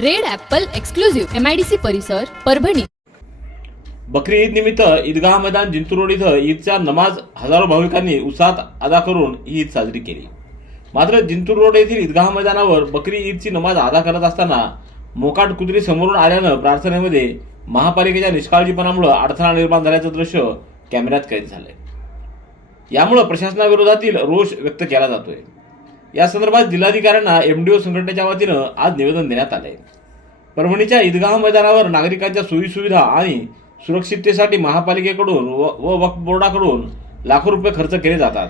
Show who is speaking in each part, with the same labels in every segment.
Speaker 1: Red apple exclusive MIDC परिसर परभणी.
Speaker 2: बकरी ईद निमित्त ईदगाह मैदान जिंतूर रोड इथं ईदचा नमाज हजारो भाविकांनी उत्साहात अदा करून ही ईद साजरी केली. मात्र जिंतूर रोड येथील ईदगाह मैदानावर बकरी ईदची नमाज अदा करत असताना मोकाट कुत्री समोरून आल्यानं प्रार्थनेमध्ये महापालिकेच्या निष्काळजीपणामुळे अडथळा निर्माण झाल्याचं दृश्य कॅमेऱ्यात कैद झालंय. यामुळं प्रशासनाविरोधातील रोष व्यक्त केला जातोय. या संदर्भात जिल्हाधिकाऱ्यांना एमडीओ संघटनेच्या वतीनं आज निवेदन देण्यात आलंय. परभणीच्या ईदगाह मैदानावर नागरिकांच्या सोयीसुविधा आणि सुरक्षिततेसाठी महापालिकेकडून व व वक्फ बोर्डाकडून लाखो रुपये खर्च केले जातात.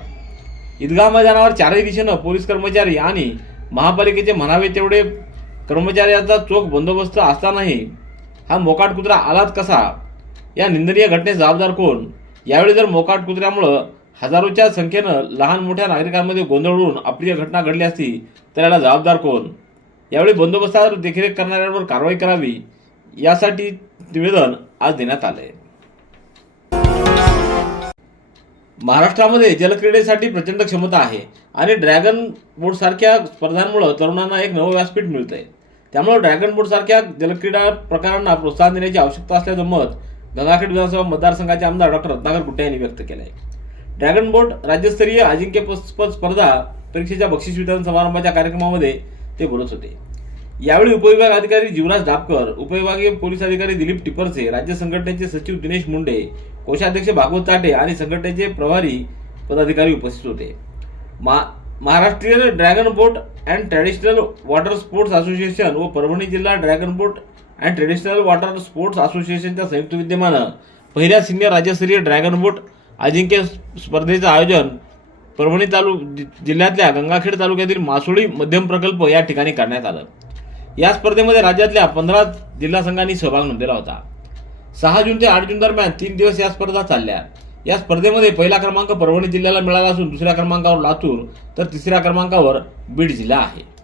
Speaker 2: ईदगाह मैदानावर चारही दिशेनं पोलीस कर्मचारी आणि महापालिकेचे म्हणावे तेवढे कर्मचाऱ्यांचा चोख बंदोबस्त असतानाही हा मोकाट कुत्रा आलाच कसा? या निंदनीय घटनेस जबाबदार कोण? यावेळी जर मोकाट कुत्र्यामुळं हजारोच्या संख्येनं लहान मोठ्या नागरिकांमध्ये गोंधळ उडून अप्रिय घटना घडली असती तर याला जबाबदार कोण? यावेळी बंदोबस्तावर देखरेख करणाऱ्यांवर कारवाई करावी यासाठी निवेदन आज देण्यात आले महाराष्ट्रामध्ये जलक्रीडेसाठी प्रचंड क्षमता आहे आणि ड्रॅगन बोट सारख्या स्पर्धांमुळे तरुणांना एक नवं व्यासपीठ मिळतंय. त्यामुळे ड्रॅगन बोट सारख्या जलक्रीडा प्रकारांना प्रोत्साहन देण्याची आवश्यकता असल्याचं मत गंगाखेड विधानसभा मतदारसंघाचे आमदार डॉक्टर रत्नाकर गुट्टे यांनी व्यक्त केलं आहे ड्रॅगन बोट राज्यस्तरीय अजिंक्यपद स्पर्धा परीक्षेच्या बक्षीस वितरण समारंभाच्या कार्यक्रमामध्ये ते बोलत होते. यावेळी उपविभाग अधिकारी जीवराज डापकर उपविभागीय पोलीस अधिकारी दिलीप टिपरसे राज्य संघटनेचे सचिव दिनेश मुंडे कोषाध्यक्ष भागवत ताटे आणि संघटनेचे प्रभारी पदाधिकारी उपस्थित होते. मा Maharashtrian dragon boat and traditional water sports association व परभणी जिल्हा dragon boat and traditional water sports असोसिएशनच्या संयुक्त विद्यमानं पहिल्या सिनियर राज्यस्तरीय ड्रॅगन बोट अजिंक्य स्पर्धेचं आयोजन परभणी तालु जि- जिल्ह्यातल्या गंगाखेड तालुक्यातील मासोळी मध्यम प्रकल्प या ठिकाणी करण्यात आलं. या स्पर्धेमध्ये राज्यातल्या पंधरा जिल्हा संघांनी सहभाग नोंदवला होता. सहा जून ते आठ जून दरम्यान तीन दिवस या स्पर्धा चालल्या. या स्पर्धेमध्ये पहिला क्रमांक परभणी जिल्ह्याला मिळाला असून दुसऱ्या क्रमांकावर लातूर तर तिसऱ्या क्रमांकावर बीड जिल्हा आहे.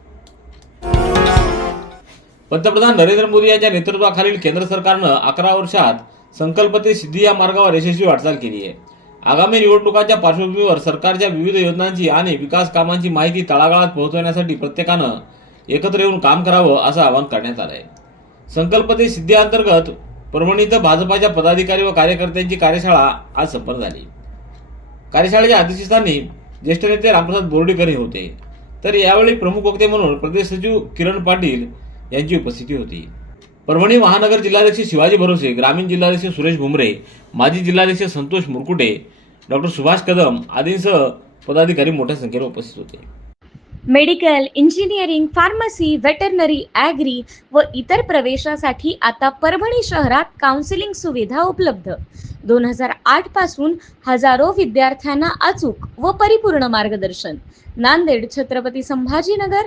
Speaker 2: पंतप्रधान नरेंद्र मोदी यांच्या नेतृत्वाखालील केंद्र सरकारनं अकरा वर्षात संकल्प ते सिद्धी या मार्गावर यशस्वी वाटचाल केली आहे. आगामी निवडणुकांच्या पार्श्वभूमीवर सरकारच्या विविध योजनांची आणि विकास कामांची माहिती तळागाळात पोहोचवण्यासाठी प्रत्येकानं एकत्र येऊन काम करावं असं आवाहन करण्यात आलं आहे संकल्प ते सिद्धीअंतर्गत परभणी इथं भाजपाच्या पदाधिकारी व कार्यकर्त्यांची कार्यशाळा आज संपन्न झाली. कार्यशाळेच्या अध्यक्षस्थानी ज्येष्ठ नेते रामप्रसाद बोर्डीकर हे होते. तर यावेळी प्रमुख वक्ते म्हणून प्रदेश सचिव किरण पाटील यांची उपस्थिती होती. परभणी महानगर जिल्हाध्यक्ष शिवाजी भरोसे ग्रामीण जिल्हाध्यक्ष सुरेश भुमरे माजी जिल्हाध्यक्ष संतोष मुरकुटे डॉक्टर सुभाष कदम आदींसह पदाधिकारी मोठ्या संख्येने उपस्थित होते.
Speaker 3: Medical engineering pharmacy veterinary agri व इतर प्रवेशासाठी आता परभणी शहरात काउन्सिलिंग सुविधा उपलब्ध. दोन हजार आठपासून हजारो विद्यार्थ्यांना अचूक व परिपूर्ण मार्गदर्शन. Nanded Chhatrapati Sambhajinagar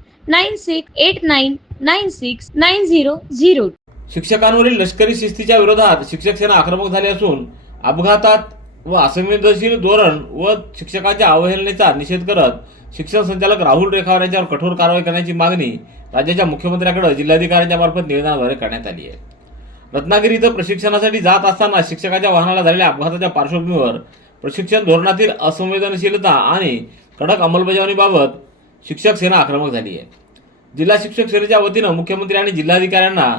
Speaker 3: nine six eight nine nine six nine zero zero
Speaker 2: शिक्षकांवरील लष्करी शिस्तीच्या विरोधात शिक्षक सेना आक्रमक झाली असून अपघातात व असंवेदनशील धोरण व शिक्षकाच्या अवहेलनेचा निषेध करत शिक्षण संचालक राहुल रेखावर यांच्यावर कठोर कारवाई करण्याची मागणी राज्याच्या मुख्यमंत्र्यांकडे जिल्हाधिकाऱ्यांच्या मार्फत निवेदनाद्वारे करण्यात आली आहे. रत्नागिरी इथं प्रशिक्षणासाठी जात असताना शिक्षकाच्या वाहनाला झालेल्या अपघाताच्या पार्श्वभूमीवर प्रशिक्षण धोरणातील असंवेदनशीलता आणि कडक अंमलबजावणीबाबत शिक्षक सेना आक्रमक झाली आहे. जिल्हा शिक्षक सेनेच्या वतीनं मुख्यमंत्री आणि जिल्हाधिकाऱ्यांना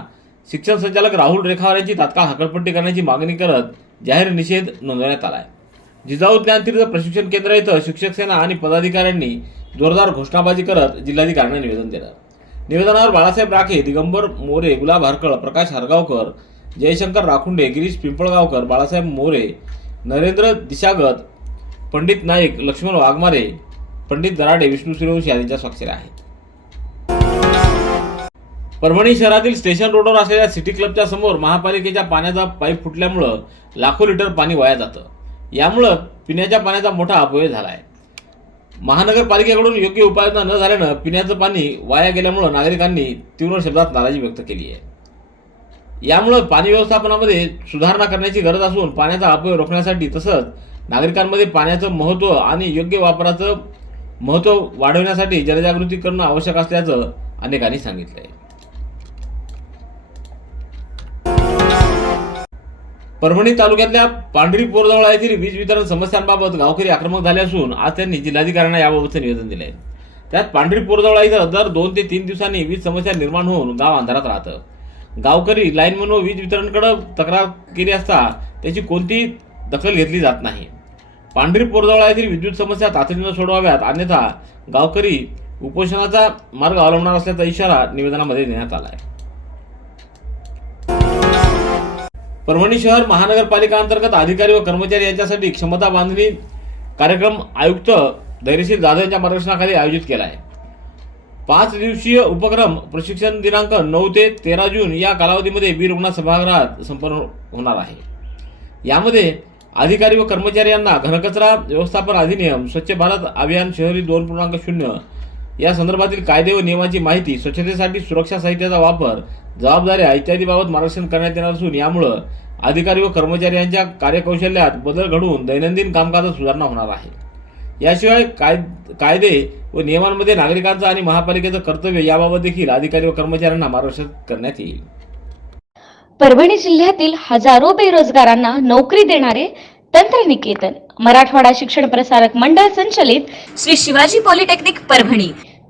Speaker 2: शिक्षण संचालक राहुल रेखावर यांची तात्काळ हकलपट्टी करण्याची मागणी करत जाहीर निषेध नोंदवण्यात आला आहे जिजाऊ ज्ञानतीर्थ प्रशिक्षण केंद्र इथं शिक्षक सेना आणि पदाधिकाऱ्यांनी जोरदार घोषणाबाजी करत जिल्हाधिकाऱ्यांना निवेदन दिलं. निवेदनावर बाळासाहेब राखे दिगंबर मोरे गुलाब हरकळ प्रकाश हरगावकर जयशंकर राखुंडे गिरीश पिंपळगावकर बाळासाहेब मोरे नरेंद्र दिशागत पंडित नाईक लक्ष्मण वाघमारे पंडित दराडे विष्णू सूर्यवंशी आदींच्या स्वाक्षऱ्या आहेत. परभणी शहरातील स्टेशन रोडवर असलेल्या सिटी क्लबच्या समोर महापालिकेच्या पाण्याचा पाईप फुटल्यामुळं लाखो लिटर पाणी वाया जातं. यामुळं पिण्याच्या पाण्याचा मोठा अपव्यय झाला आहे महानगरपालिकेकडून योग्य उपाययोजना न झाल्यानं पिण्याचं पाणी वाया गेल्यामुळं नागरिकांनी तीव्र शब्दात नाराजी व्यक्त केली आहे. यामुळं पाणी व्यवस्थापनामध्ये सुधारणा करण्याची गरज असून पाण्याचा अपव्यय रोखण्यासाठी तसंच नागरिकांमध्ये पाण्याचं महत्त्व आणि योग्य वापराचं महत्त्व वाढवण्यासाठी जनजागृती करणं आवश्यक असल्याचं अनेकांनी सांगितलं आहे परभणी तालुक्यातल्या पांढरी पोरजवळ येथील वीज वितरण समस्यांबाबत गावकरी आक्रमक झाले असून आज त्यांनी जिल्हाधिकाऱ्यांना याबाबतचं निवेदन दिले त्यात पांढरी पोरजवळ इथं दर दोन ते तीन दिवसांनी वीज समस्या निर्माण होऊन गाव अंधारात राहतं. गावकरी लाईनमन व वीज वितरणकडे तक्रार केली असता त्याची कोणतीही दखल घेतली जात नाही. पांढरी पोरजवळ येथील विद्युत समस्या तातडीनं सोडवाव्यात अन्यथा गावकरी उपोषणाचा मार्ग अवलंबणार असल्याचा इशारा निवेदनामध्ये देण्यात आला आहे. परभणी शहर महानगरपालिका अंतर्गत अधिकारी व कर्मचारी यांच्यासाठी क्षमता बांधणी कार्यक्रम आयुक्त धैर्यशील जाधव यांच्या मार्गदर्शनाखाली आयोजित केला आहे पाच दिवसीय उपक्रम प्रशिक्षण दिनांक नऊ ते तेरा जून या कालावधीमध्ये बी रुग्णा सभागृहात संपन्न होणार आहे. यामध्ये अधिकारी व कर्मचारी यांना घनकचरा व्यवस्थापन अधिनियम स्वच्छ भारत अभियान शहरी दोन पूर्णांक शून्य या संदर्भातील कायदे व नियमाची माहिती स्वच्छतेसाठी सुरक्षा साहित्याचा वापर जबाबदाऱ्या इत्यादीबाबत मार्गदर्शन करण्यात येणार असून यामुळं अधिकारी व कर्मचारी यांच्या कार्यकौशल्यात बदल घडवून दैनंदिन कामकाजात सुधारणा होणार आहे. याशिवाय काय कायदे व नियमांमध्ये नागरिकांचं आणि महापालिकेचं कर्तव्य याबाबत देखील अधिकारी व कर्मचाऱ्यांना मार्गदर्शन करण्यात येईल.
Speaker 3: परभणी जिल्ह्यातील हजारो बेरोजगारांना नोकरी देणारे तंत्रनिकेतन मराठवाडा शिक्षण प्रसारक मंडळ संचलित श्री शिवाजी पॉलिटेक्निक परभणी.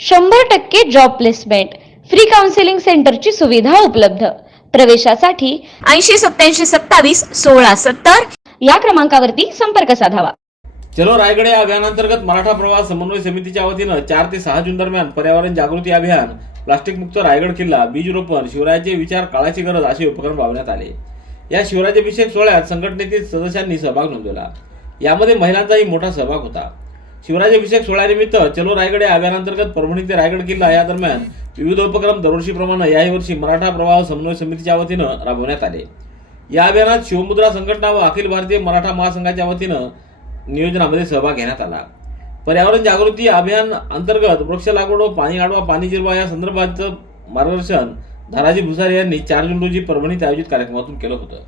Speaker 3: शंभर टक्के जॉब प्लेसमेंट फ्री काउन्सिलिंग सेंटरची सुविधा उपलब्ध. प्रवेशासाठी ऐंशी सत्याऐंशी सत्तावीस सोळा सत्तर या क्रमांकावरती संपर्क साधावा.
Speaker 2: चलो रायगड या अभियानांतर्गत मराठा प्रवास समन्वय समितीच्या वतीनं चार ते सहा जून दरम्यान पर्यावरण जागृती अभियान प्लास्टिक मुक्त रायगड किल्ला बीज रोपण शिवरायाचे विचार काळाची गरज असे उपक्रम राबवण्यात आले. या शिवराज्याभिषेक सोहळ्यात संघटनेतील सदस्यांनी सहभाग नोंदवला. यामध्ये महिलांचाही मोठा सहभाग होता. शिवराज्याभिषेक सोहळ्यानिमित्त चलो रायगड या अभियानांतर्गत परभणी ते रायगड किल्ला या दरम्यान विविध उपक्रम दरवर्षीप्रमाणे याही वर्षी मराठा प्रवाह समन्वय समितीच्या वतीनं राबवण्यात आले. या अभियानात शिवमुद्रा संघटना व अखिल भारतीय मराठा महासंघाच्या वतीनं नियोजनामध्ये सहभाग घेण्यात आला. पर्यावरण जागृती अभियान अंतर्गत वृक्ष लागवड व पाणी आडवा पाणी जिरवा या संदर्भाचं मार्गदर्शन धाराजी भुसारे यांनी चार जून रोजी परभणीत आयोजित कार्यक्रमातून केलं होतं.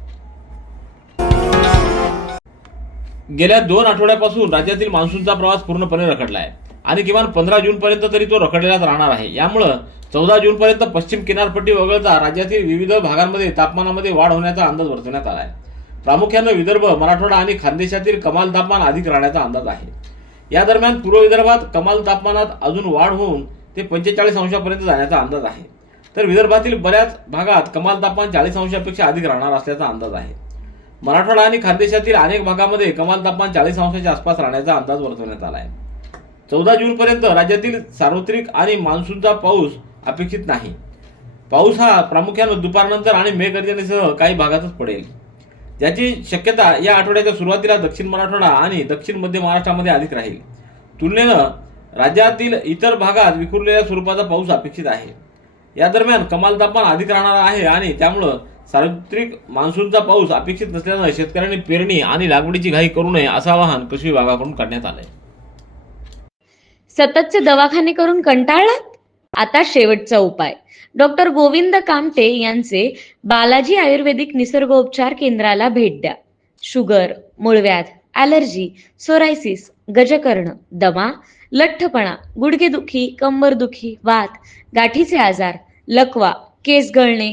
Speaker 2: गेल्या दोन आठवड्यापासून राज्यातील मान्सूनचा प्रवास पूर्णपणे रखडला आहे आणि किमान पंधरा जूनपर्यंत तरी तो रखडलेलाच राहणार आहे. यामुळं चौदा जूनपर्यंत पश्चिम किनारपट्टी वगळता राज्यातील विविध भागांमध्ये तापमानामध्ये वाढ होण्याचा अंदाज वर्तवण्यात आला आहे प्रामुख्यानं विदर्भ मराठवाडा आणि खानदेशातील कमाल तापमान अधिक राहण्याचा अंदाज आहे. या दरम्यान पूर्व विदर्भात कमाल तापमानात अजून वाढ होऊन ते पंचेचाळीस अंशापर्यंत जाण्याचा अंदाज आहे. तर विदर्भातील बऱ्याच भागात कमाल तापमान चाळीस अंशापेक्षा अधिक राहणार असल्याचा अंदाज आहे. मराठवाडा आणि खानदेशातील अनेक भागामध्ये कमाल तापमान चाळीस अंशाच्या आसपास राहण्याचा अंदाज वर्तवण्यात आला आहे चौदा जून पर्यंत राज्यातील सार्वत्रिक आणि मान्सूनचा पाऊस अपेक्षित नाही. पाऊस हा प्रामुख्यानं दुपारनंतर आणि मेघगर्जनेसह काही भागातच पडेल. ज्याची शक्यता या आठवड्याच्या सुरुवातीला दक्षिण मराठवाडा आणि दक्षिण मध्य महाराष्ट्रामध्ये अधिक राहील. तुलनेनं राज्यातील इतर भागात विखुरलेल्या स्वरूपाचा पाऊस अपेक्षित आहे. या दरम्यान कमाल तापमान अधिक राहणार आहे आणि त्यामुळं सार्वत्रिक मान्सूनचा पाऊस अपेक्षित नसल्यानं शेतकऱ्यांनी पेरणी आणि लागवडीची घाई करू नये असं आवाहन कृषी विभागाकडून करण्यात आलंय.
Speaker 3: सततचे दवाखाने करून कंटाळलात? आता शेवटचा उपाय. डॉक्टर गोविंद कामटे यांचे बालाजी आयुर्वेदिक निसर्गोपचार केंद्राला भेट द्या. शुगर मूळव्याध ॲलर्जी सोरायसिस गजकर्ण दमा लठ्ठपणा गुडघेदुखी कंबरदुखी वात गाठीचे आजार लकवा केस गळणे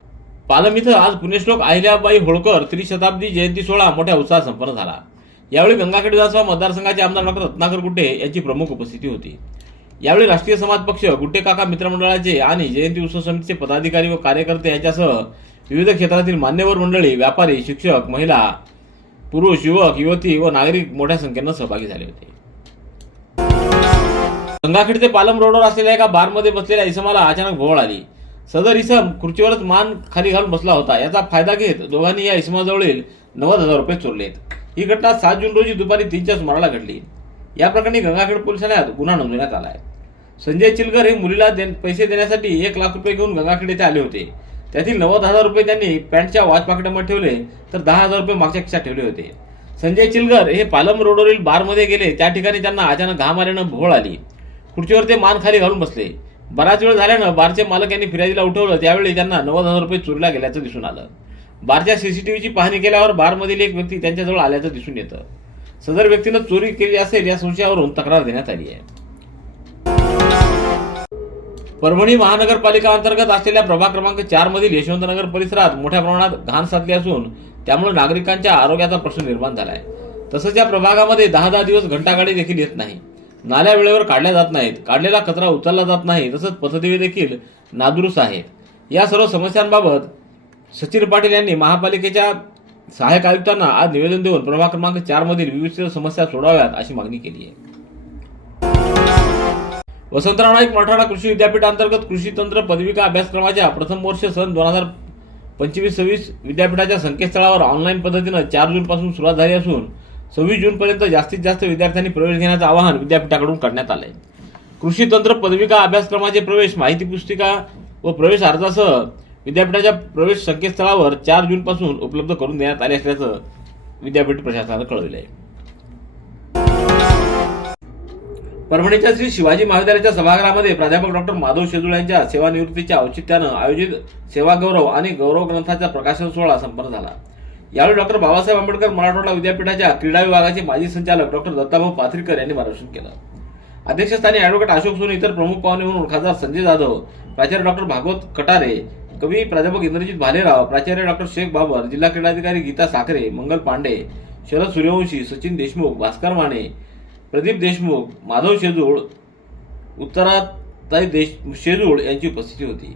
Speaker 2: Palam इथं आज पुण्यश्लोक अहिल्याबाई होळकर त्रिशताब्दी जयंती सोहळा मोठ्या उत्साहात संपन्न झाला. यावेळी गंगाखेड विधानसभा मतदारसंघाचे आमदार डॉक्टर रत्नाकर गुट्टे यांची प्रमुख उपस्थिती होती. यावेळी राष्ट्रीय समाज पक्ष गुट्टे काका मित्रमंडळाचे आणि जयंती उत्सव समितीचे पदाधिकारी व कार्यकर्ते यांच्यासह विविध क्षेत्रातील मान्यवर मंडळी व्यापारी शिक्षक महिला पुरुष युवक युवती व नागरिक मोठ्या संख्येनं सहभागी झाले होते. गंगाखेड ते पालम रोडवर असलेल्या एका बारमध्ये बसलेल्या इसमाला अचानक भोवळ आली. सदर इसम खुर्चीवरच मान खाली घालून बसला होता. याचा फायदा घेत दोघांनी या इसमाजवळील नव्वद हजार रुपये चोरलेत ही घटना सात जून रोजी दुपारी तीनच्या सुमाराला घडली. या प्रकरणी गंगाखेड पोलीस ठाण्यात गुन्हा नोंदवण्यात आला आहे संजय चिलगर हे मुलीला दे- पैसे देण्यासाठी एक लाख रुपये घेऊन गंगाखेड येथे आले होते. त्यातील नव्वद हजार रुपये त्यांनी पॅन्टच्या वॉच पाकिटामध्ये ठेवले तर दहा हजार रुपये मागच्या खिशात ठेवले होते. संजय चिलगर हे पालम रोडवरील बारमध्ये गेले. त्या ठिकाणी त्यांना अचानक घाम आल्यानं भोळ आली. खुर्चीवर ते मान खाली घालून बसले. बराच वेळ झाल्यानं बारचे मालक यांनी फिर्यादीला उठवलं. त्यावेळी त्यांना नव्वद हजार रुपये चोरीला गेल्याचं दिसून आलं. बारच्या सीसीटीव्हीची पाहणी केल्यावर बारमधील एक व्यक्ती त्यांच्याजवळ आल्याचं दिसून येतं. सदर व्यक्तीनं चोरी केली असेल या संशयावरून तक्रार देण्यात आली आहे. परभणी महानगरपालिका अंतर्गत असलेल्या प्रभाग क्रमांक चार मधील यशवंतनगर परिसरात मोठ्या प्रमाणात घाण साधली असून त्यामुळे नागरिकांच्या आरोग्याचा प्रश्न निर्माण झालाय. तसंच या प्रभागामध्ये दहा दहा दिवस घंटागाडी देखील येत नाही. नाल्या वेळेवर काढल्या जात नाहीत. काढलेला कचरा उचलला जात नाही. तसंच पथदिवे देखील नादुरुस्त आहेत. या सर्व समस्यांबाबत सचिन पाटील यांनी महापालिकेच्या सहाय्यक आयुक्तांना आज निवेदन देऊन प्रभाग क्रमांक चार मधील विविध समस्या सोडवाव्यात अशी मागणी केली आहे. वसंतराव नाईक मराठवाडा कृषी विद्यापीठांतर्गत कृषी तंत्र पदविका अभ्यासक्रमाच्या प्रथम वर्ष सन दोन हजार पंचवीस सव्वीस विद्यापीठाच्या संकेतस्थळावर ऑनलाईन पद्धतीनं चार जूनपासून सुरुवात झाली असून सव्वीस जूनपर्यंत जास्तीत जास्त विद्यार्थ्यांनी प्रवेश घेण्याचं आवाहन विद्यापीठाकडून करण्यात आलं आहे कृषी तंत्र पदविका अभ्यासक्रमाचे प्रवेश माहिती पुस्तिका व प्रवेश अर्जासह विद्यापीठाच्या प्रवेश संकेतस्थळावर चार जूनपासून उपलब्ध करून देण्यात आले असल्याचं विद्यापीठ प्रशासनानं कळविलं आहे परभणीच्या श्री शिवाजी महाविद्यालयाच्या सभागृहामध्ये प्राध्यापक डॉक्टर माधव शेजुळ यांच्या सेवानिवृत्तीच्या औचित्यानं आयोजित सेवा गौरव आणि गौरव ग्रंथाचा प्रकाशन सोहळा संपन्न झाला. यावेळी डॉक्टर बाबासाहेब आंबेडकर मराठवाडा विद्यापीठाच्या क्रीडा विभागाचे माजी संचालक डॉक्टर दत्ताभाऊ पाथरीकर यांनी मार्गदर्शन केलं. अध्यक्षस्थानी ॲडव्होकेट अशोक सोनी इतर प्रमुख पाहुणे म्हणून खासदार संजय जाधव प्राचार्य डॉक्टर भागवत कटारे कवी प्राध्यापक इंद्रजित भालेराव प्राचार्य डॉक्टर शेख बाबर जिल्हा क्रीडाधिकारी गीता साखरे मंगल पांडे शरद सूर्यवंशी सचिन देशमुख भास्कर माने प्रदीप देशमुख माधव शेजूळ उत्तराताई देश शेजूळ यांची उपस्थिती होती.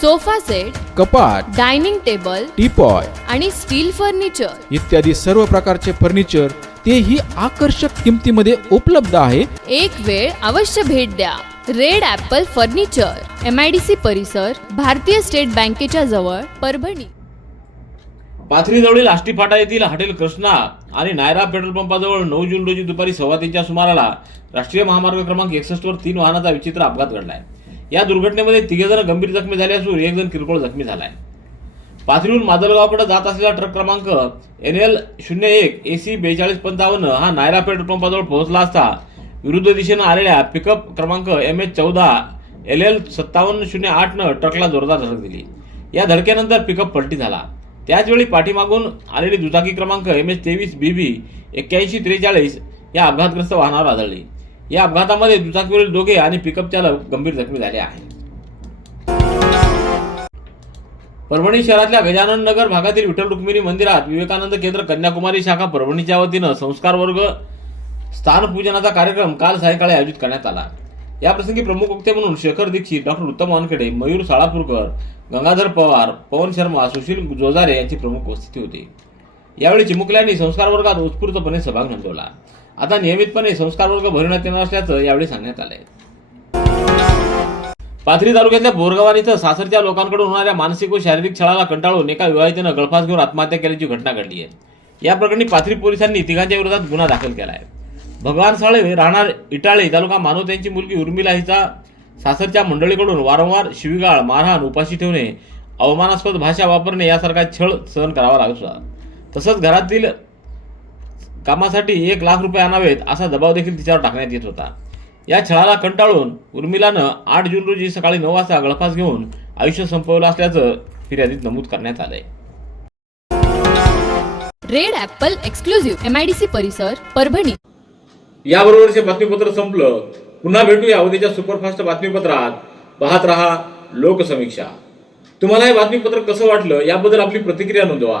Speaker 1: sofa set
Speaker 4: कपाट
Speaker 1: डायनिंग टेबल
Speaker 4: टीपॉय
Speaker 1: आणि स्टील फर्निचर.
Speaker 4: इत्यादी सर्व प्रकारचे फर्निचर तेही आकर्षक किमतीमध्ये उपलब्ध आहे.
Speaker 1: एक वेळ अवश्य भेट द्या. Red apple furniture M I D C परिसर भारतीय स्टेट बँकेच्या जवळ परभणी.
Speaker 2: पाथरीजवळील आष्टी फाटा येथील हॉटेल कृष्णा आणि नायरा पेट्रोल पंपाजवळ नऊ जून रोजी दुपारी सव्वा तीनच्या सुमाराला राष्ट्रीय महामार्ग क्रमांक एकसष्ट वर तीन वाहनाचा विचित्र अपघात घडलाय या दुर्घटनेमध्ये तिघेजण गंभीर जखमी झाले असून एक जण किरकोळ जखमी झाला आहे पाथरीहून माजलगावकडे जात असलेला ट्रक क्रमांक एन एल शून्य एक ए सी बेचाळीस पंचावन्न हा नायरा पेट्रोल पंपाजवळ पोहोचला असता विरुद्ध दिशेनं आलेल्या पिकअप क्रमांक एम एच चौदा एल एल सत्तावन्न शून्य आठनं ट्रकला जोरदार धडक दिली. या धडकेनंतर पिकअप पलटी झाला. त्याचवेळी पाठीमागून आलेली दुचाकी क्रमांक एम एच तेवीस बी बी एक्क्याऐंशी त्रेचाळीस या अपघातग्रस्त वाहनावर आदळली. या अपघातामध्ये दुचाकीवरील दोघे आणि पिकअप चालक गंभीर जखमी झाले आहेत. परभणी शहरातल्या गजानन नगर भागातील विठ्ठल रुक्मिणी मंदिरात विवेकानंद केंद्र कन्याकुमारी शाखा परभणीच्या वतीनं संस्कार वर्ग स्थानपूजनाचा कार्यक्रम काल सायंकाळी आयोजित करण्यात आला. याप्रसंगी प्रमुख वक्ते म्हणून शेखर दीक्षित डॉक्टर उत्तम वानखेडे मयूर साळापूरकर गंगाधर पवार पवन शर्मा सुशील जोजारे यांची प्रमुख उपस्थिती होती. यावेळी चिमुकल्यांनी संस्कार वर्गात उत्स्फूर्तपणे सहभाग नोंदवला. आता नियमितपणे संस्कार वर्ग भरवण्यात येणार असल्याचं यावेळी सांगण्यात आलंय. पाथरी तालुक्यातल्या बोरगावान इथं सासरच्या लोकांकडून होणाऱ्या मानसिक व शारीरिक छळाला कंटाळून एका विवाहितेनं गळफास घेऊन आत्महत्या केल्याची घटना घडली आहे. या प्रकरणी पाथरी पोलिसांनी तिघांच्या विरोधात गुन्हा दाखल केला आहे भगवान साळे राहणार इटाळे तालुका मानव यांची मुलगी उर्मिला हिचा सासरच्या मंडळीकडून वारंवार शिवीगाळ मारहाण उपाशी ठेवणे अवमानास्पद भाषा वापरणे यासारखा छळ सहन करावा लागत होता. तसंच घरातील कामासाठी एक लाख रुपये आणावेत असा दबाव देखील तिच्यावर टाकण्यात येत होता. या छळाला कंटाळून उर्मिलानं आठ जून रोजी सकाळी नऊ वाजता गळफास घेऊन आयुष्य संपवलं असल्याचं फिर्यादीत नमूद करण्यात आलंय.
Speaker 1: Red apple exclusive M I D C परिसर परभणी.
Speaker 2: याबरोबरचे बातमीपत्र संपलं. पुन्हा भेटूया उद्याच्या सुपरफास्ट बातमीपत्रात. पाहत रहा लोकसमीक्षा. तुम्हाला हे बातमीपत्र कसं वाटलं याबद्दल आपली प्रतिक्रिया नोंदवा.